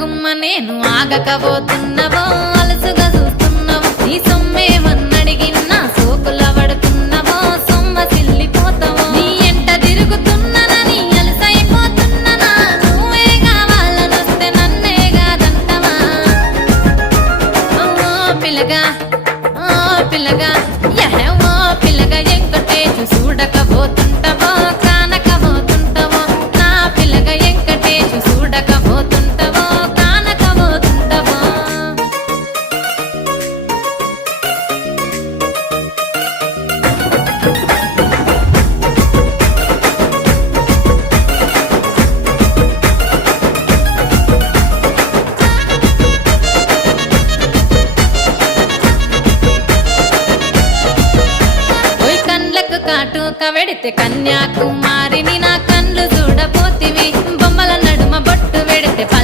గుమ్మ నేను ఆగకపోతున్నవో అలసుగా చూస్తున్నవో నీ సొమ్మేమన్నడిగిన్నా సోకుల పడుతున్నవో సొమ్మ సిల్లిపోతావో నీ ఎంట తిరుగుతున్ననని అలసైపోతున్ననా నువ్వే కావాలనొస్తే నన్నే కాదంటవా ఓ పిల్లగా ఓ పిల్లగా యహో పిల్లగా ఎంకటేశు చూడకపోతుంటవో కానకపోతుంటవో నా పిల్లగా ఎంకటేశు చూడకపోతుంటవో కానకపోతుంటవో ఓయ్ కండ్లకు కాటుక వెడితే కన్యాకుమారి